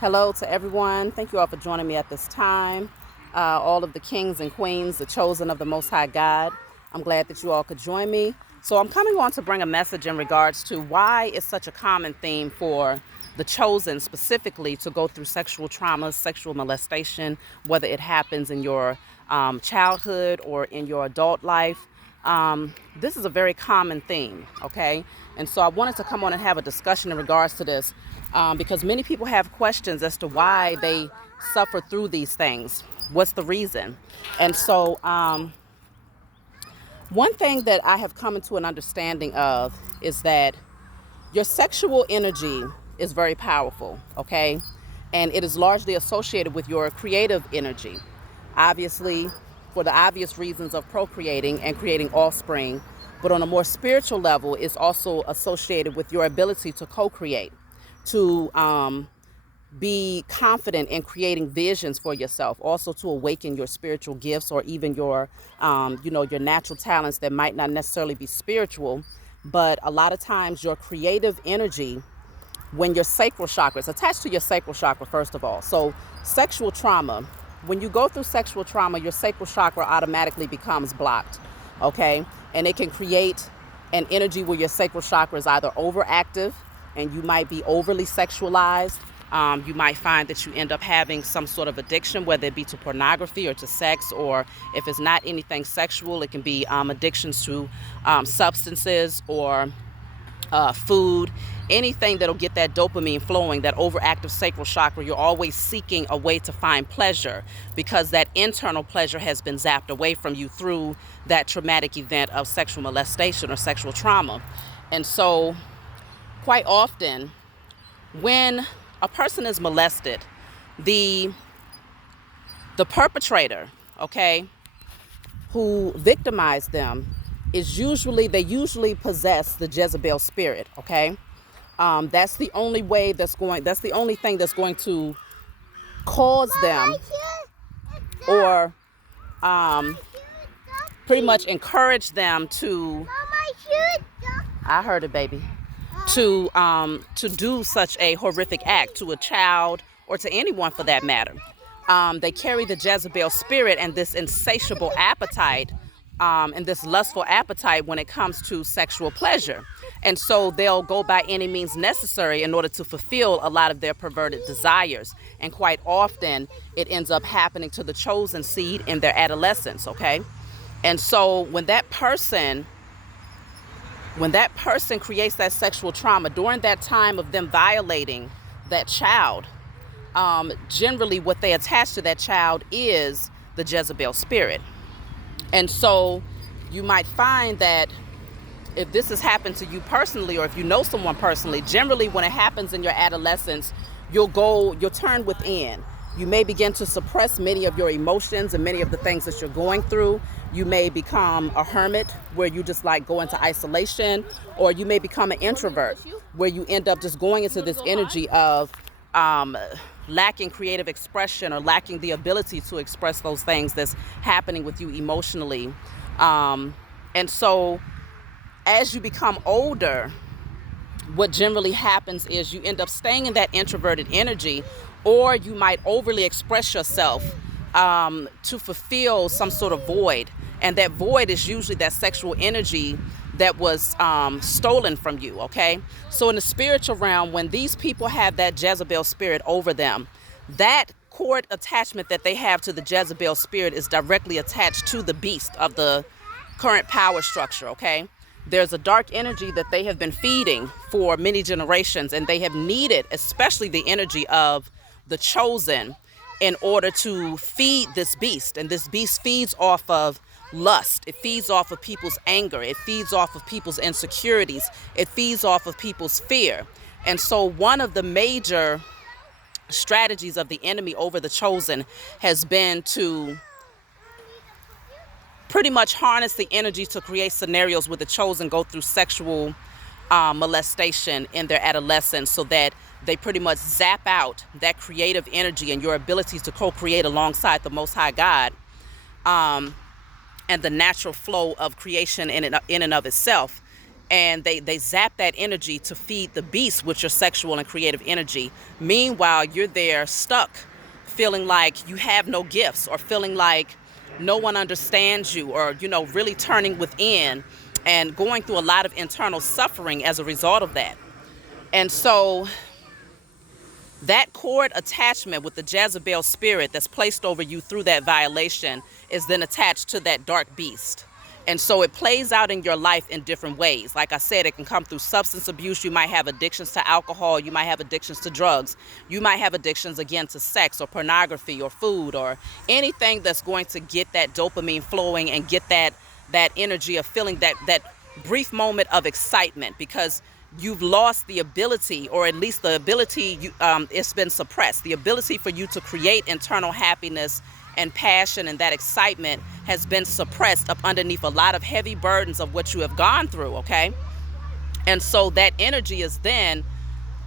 Hello to everyone. Thank you all for joining me at this time. All of the kings and queens, the chosen of the Most High God. I'm glad that you all could join me. So I'm coming on to bring a message in regards to why it's such a common theme for the chosen specifically to go through sexual trauma, sexual molestation, whether it happens in your childhood or in your adult life. This is a very common theme, okay? And so I wanted to come on and have a discussion in regards to this because many people have questions as to why they suffer through these things. What's the reason? And so one thing that I have come into an understanding of is that your sexual energy is very powerful, okay? And it is largely associated with your creative energy. Obviously, for the obvious reasons of procreating and creating offspring, but on a more spiritual level, it's also associated with your ability to co-create, to be confident in creating visions for yourself, also to awaken your spiritual gifts or even your, your natural talents that might not necessarily be spiritual, but a lot of times your creative energy when your sacral chakra is attached to your sacral chakra, first of all. So sexual trauma, when you go through sexual trauma, your sacral chakra automatically becomes blocked, okay? And it can create an energy where your sacral chakra is either overactive and you might be overly sexualized. You might find that you end up having some sort of addiction, whether it be to pornography or to sex, or if it's not anything sexual, it can be addictions to substances or food, anything that'll get that dopamine flowing, that overactive sacral chakra. You're always seeking a way to find pleasure because that internal pleasure has been zapped away from you through that traumatic event of sexual molestation or sexual trauma. And so quite often when a person is molested, the perpetrator, okay, who victimized them is they usually possess the Jezebel spirit, okay? That's the only thing that's going to cause them or pretty much encourage them to, I heard it, baby, to do such a horrific act to a child or to anyone for that matter. They carry the Jezebel spirit and this insatiable appetite and this lustful appetite when it comes to sexual pleasure. And so they'll go by any means necessary in order to fulfill a lot of their perverted desires. And quite often it ends up happening to the chosen seed in their adolescence, okay? And so when that person creates that sexual trauma during that time of them violating that child, generally what they attach to that child is the Jezebel spirit. And so you might find that if this has happened to you personally, or if you know someone personally, generally when it happens in your adolescence, you'll turn within. You may begin to suppress many of your emotions and many of the things that you're going through. You may become a hermit where you just like go into isolation, or you may become an introvert where you end up just going into this energy of lacking creative expression or lacking the ability to express those things that's happening with you emotionally. And so as you become older, what generally happens is you end up staying in that introverted energy, or you might overly express yourself to fulfill some sort of void. And that void is usually that sexual energy that was stolen from you, okay? So in the spiritual realm, when these people have that Jezebel spirit over them, that cord attachment that they have to the Jezebel spirit is directly attached to the beast of the current power structure, okay? There's a dark energy that they have been feeding for many generations, and they have needed, especially the energy of the chosen, in order to feed this beast. And this beast feeds off of lust. It feeds off of people's anger. It feeds off of people's insecurities. It feeds off of people's fear. And so one of the major strategies of the enemy over the chosen has been to pretty much harness the energy to create scenarios where the chosen go through sexual molestation in their adolescence, so that they pretty much zap out that creative energy and your ability to co-create alongside the Most High God, and the natural flow of creation in and of itself. and they zap that energy to feed the beast with your sexual and creative energy. Meanwhile, you're there stuck, feeling like you have no gifts, or feeling like no one understands you, or, you know, really turning within and going through a lot of internal suffering as a result of that. And so that cord attachment with the Jezebel spirit that's placed over you through that violation is then attached to that dark beast. And so it plays out in your life in different ways. Like I said, it can come through substance abuse. You might have addictions to alcohol. You might have addictions to drugs. You might have addictions, again, to sex or pornography or food or anything that's going to get that dopamine flowing and get that energy of feeling that brief moment of excitement, because you've lost the ability, or at least the ability, it's been suppressed. The ability for you to create internal happiness and passion and that excitement has been suppressed up underneath a lot of heavy burdens of what you have gone through, okay? And so that energy is then,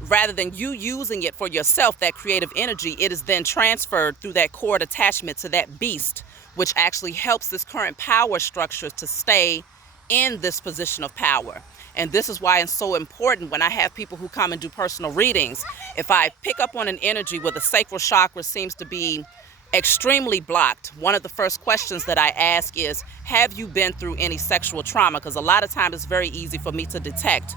rather than you using it for yourself, that creative energy, it is then transferred through that cord attachment to that beast, which actually helps this current power structure to stay in this position of power. And this is why it's so important when I have people who come and do personal readings. If I pick up on an energy where the sacral chakra seems to be extremely blocked, one of the first questions that I ask is, have you been through any sexual trauma? Because a lot of times it's very easy for me to detect.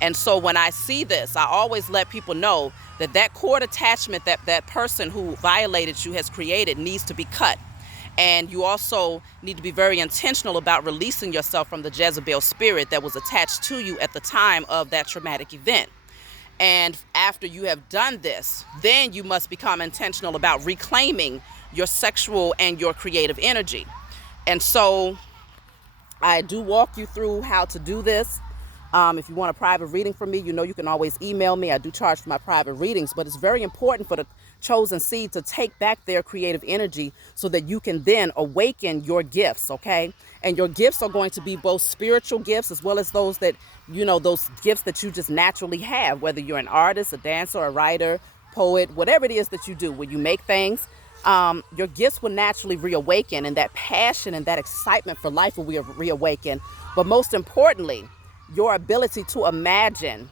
And so when I see this, I always let people know that that cord attachment that person who violated you has created needs to be cut. And you also need to be very intentional about releasing yourself from the Jezebel spirit that was attached to you at the time of that traumatic event. And after you have done this, then you must become intentional about reclaiming your sexual and your creative energy. And so I do walk you through how to do this. If you want a private reading from me, you know you can always email me. I do charge for my private readings, but it's very important for the chosen seed to take back their creative energy so that you can then awaken your gifts, okay? And your gifts are going to be both spiritual gifts as well as those that, you know, those gifts that you just naturally have, whether you're an artist, a dancer, a writer, poet, whatever it is that you do, when you make things, your gifts will naturally reawaken, and that passion and that excitement for life will reawaken. But most importantly, your ability to imagine,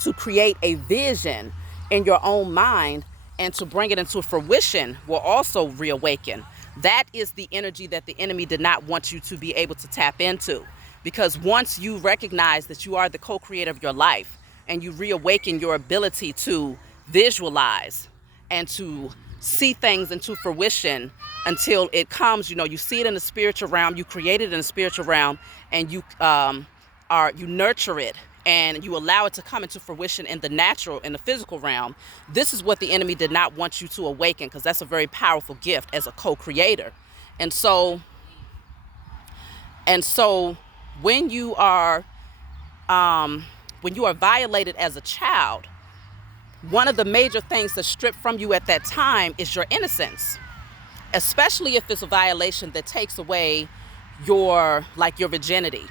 to create a vision in your own mind and to bring it into fruition will also reawaken. That is the energy that the enemy did not want you to be able to tap into. Because once you recognize that you are the co-creator of your life and you reawaken your ability to visualize and to see things into fruition until it comes, you know, you see it in the spiritual realm, you create it in the spiritual realm, and you nurture it and you allow it to come into fruition in the natural, in the physical realm. This is what the enemy did not want you to awaken, because that's a very powerful gift as a co-creator. And so when you are violated as a child, one of the major things that's stripped from you at that time is your innocence, especially if it's a violation that takes away your virginity.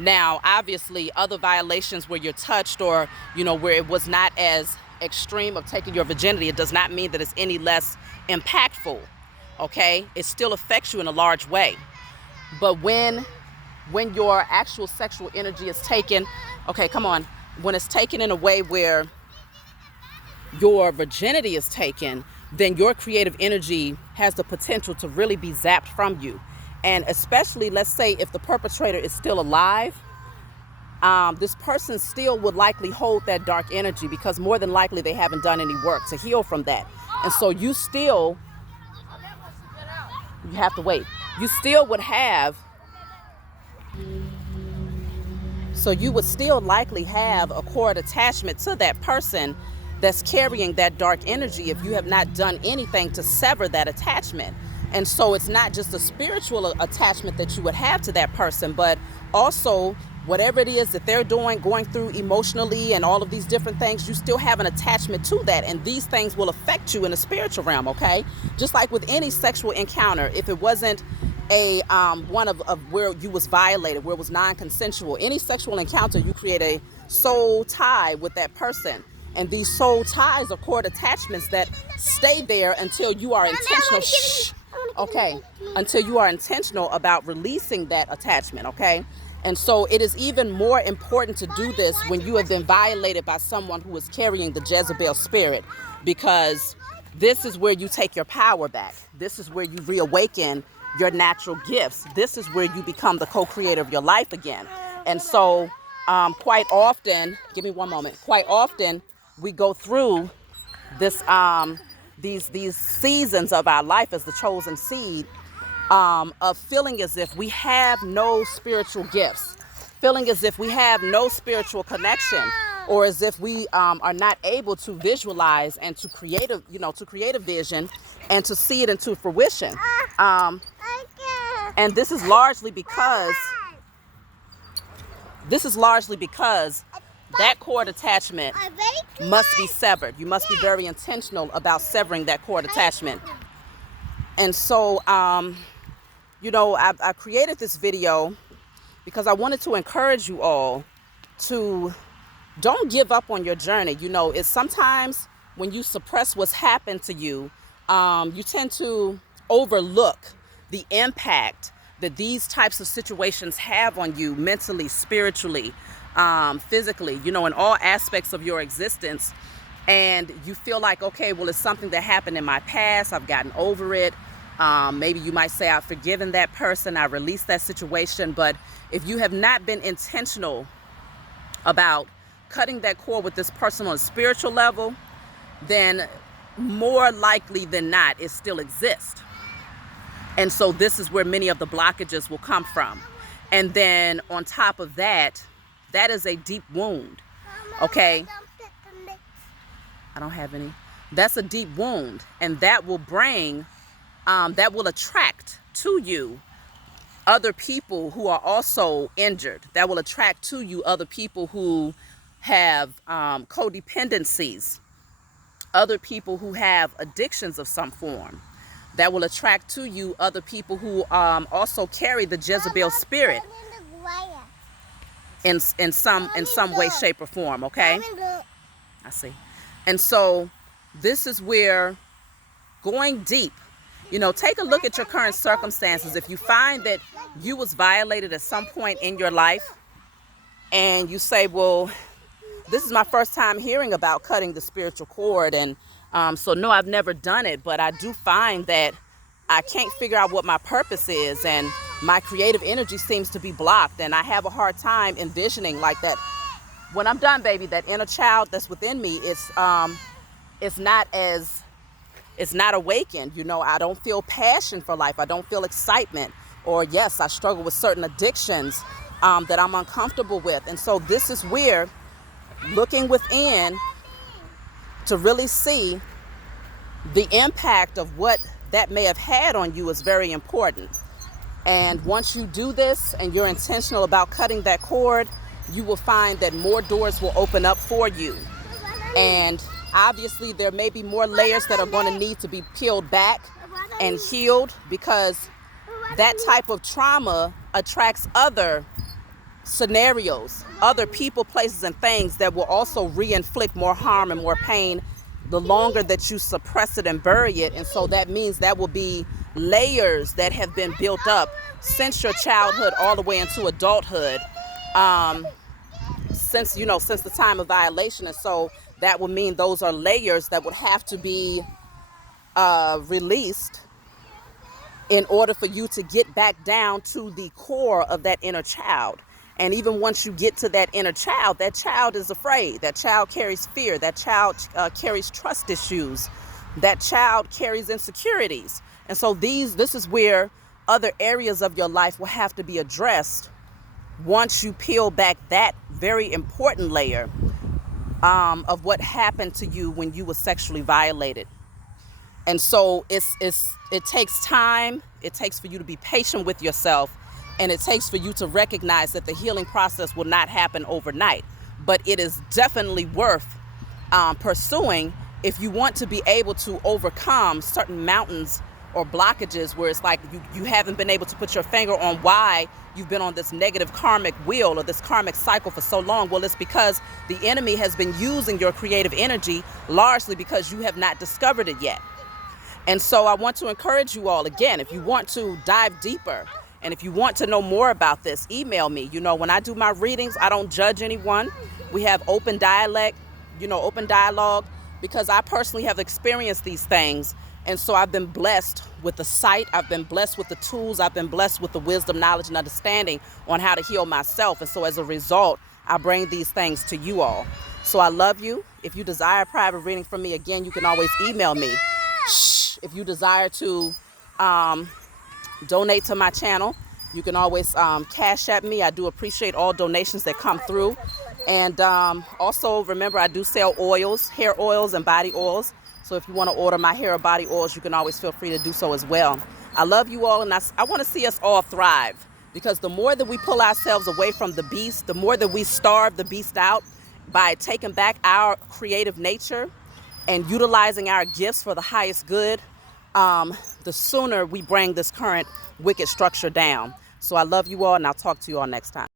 Now, obviously, other violations where you're touched or, you know, where it was not as extreme of taking your virginity, it does not mean that it's any less impactful, okay? It still affects you in a large way. But when your actual sexual energy is taken, when it's taken in a way where your virginity is taken, then your creative energy has the potential to really be zapped from you. And especially, let's say, if the perpetrator is still alive, this person still would likely hold that dark energy, because more than likely they haven't done any work to heal from that. And so you have to wait. You still would have, so you would still likely have a cord attachment to that person that's carrying that dark energy if you have not done anything to sever that attachment. And so it's not just a spiritual attachment that you would have to that person, but also whatever it is that they're doing, going through emotionally and all of these different things, you still have an attachment to that. And these things will affect you in the spiritual realm, okay? Just like with any sexual encounter, if it wasn't a one of where you was violated, where it was non-consensual, any sexual encounter, you create a soul tie with that person. And these soul ties are cord attachments that stay there until you are intentional. Until you are intentional about releasing that attachment, okay? And so it is even more important to do this when you have been violated by someone who is carrying the Jezebel spirit, because this is where you take your power back. This is where you reawaken your natural gifts. This is where you become the co-creator of your life again. And so quite often, give me one moment, quite often we go through this these seasons of our life as the chosen seed, of feeling as if we have no spiritual gifts, feeling as if we have no spiritual connection, or as if we are not able to visualize and to create a vision and to see it into fruition. And this is largely because that cord attachment must be severed. You must be very intentional about severing that cord attachment. And so, I created this video because I wanted to encourage you all to don't give up on your journey. It's sometimes when you suppress what's happened to you, you tend to overlook the impact that these types of situations have on you mentally, spiritually, physically, in all aspects of your existence. And you feel like, okay, well, it's something that happened in my past. I've gotten over it. Maybe you might say, I've forgiven that person. I released that situation. But if you have not been intentional about cutting that cord with this person on a spiritual level, then more likely than not, it still exists. And so this is where many of the blockages will come from. And then on top of that, that is a deep wound. Okay? I don't have any. That's a deep wound. And that will attract to you other people who are also injured. That will attract to you other people who have codependencies, other people who have addictions of some form. That will attract to you other people who also carry the Jezebel spirit in some way, shape, or form. Okay, I see. And so this is where going deep. Take a look at your current circumstances. If you find that you was violated at some point in your life, and you say, well, this is my first time hearing about cutting the spiritual cord, and so no, I've never done it, but I do find that I can't figure out what my purpose is, and my creative energy seems to be blocked, and I have a hard time envisioning like that. When I'm done, baby, that inner child that's within me, it's not awakened. I don't feel passion for life. I don't feel excitement. Or yes, I struggle with certain addictions that I'm uncomfortable with. And so this is where looking within to really see the impact of what that may have had on you is very important. And once you do this and you're intentional about cutting that cord, you will find that more doors will open up for you. And obviously there may be more layers that are going to need to be peeled back and healed, because that type of trauma attracts other scenarios, other people, places, and things that will also re-inflict more harm and more pain the longer that you suppress it and bury it. And so that means that will be layers that have been built up since your childhood all the way into adulthood, since the time of violation. And so that would mean those are layers that would have to be released in order for you to get back down to the core of that inner child. And even once you get to that inner child, that child is afraid. That child carries fear. That child carries trust issues. That child carries insecurities. And so this is where other areas of your life will have to be addressed once you peel back that very important layer of what happened to you when you were sexually violated. And so it takes time. It takes for you to be patient with yourself. And it takes for you to recognize that the healing process will not happen overnight. But it is definitely worth pursuing if you want to be able to overcome certain mountains or blockages where it's like you haven't been able to put your finger on why you've been on this negative karmic wheel or this karmic cycle for so long. Well, it's because the enemy has been using your creative energy largely because you have not discovered it yet. And so I want to encourage you all again, if you want to dive deeper And if you want to know more about this, email me. You know, when I do my readings, I don't judge anyone. We have open dialect, open dialogue, because I personally have experienced these things. And so I've been blessed with the sight. I've been blessed with the tools. I've been blessed with the wisdom, knowledge, and understanding on how to heal myself. And so as a result, I bring these things to you all. So I love you. If you desire a private reading from me, again, you can always email me. If you desire to donate to my channel, you can always cash at me. I do appreciate all donations that come through. And also remember, I do sell oils, hair oils and body oils. So if you want to order my hair or body oils, you can always feel free to do so as well. I love you all, and I want to see us all thrive, because the more that we pull ourselves away from the beast, the more that we starve the beast out by taking back our creative nature and utilizing our gifts for the highest good, the sooner we bring this current wicked structure down. So I love you all, and I'll talk to you all next time.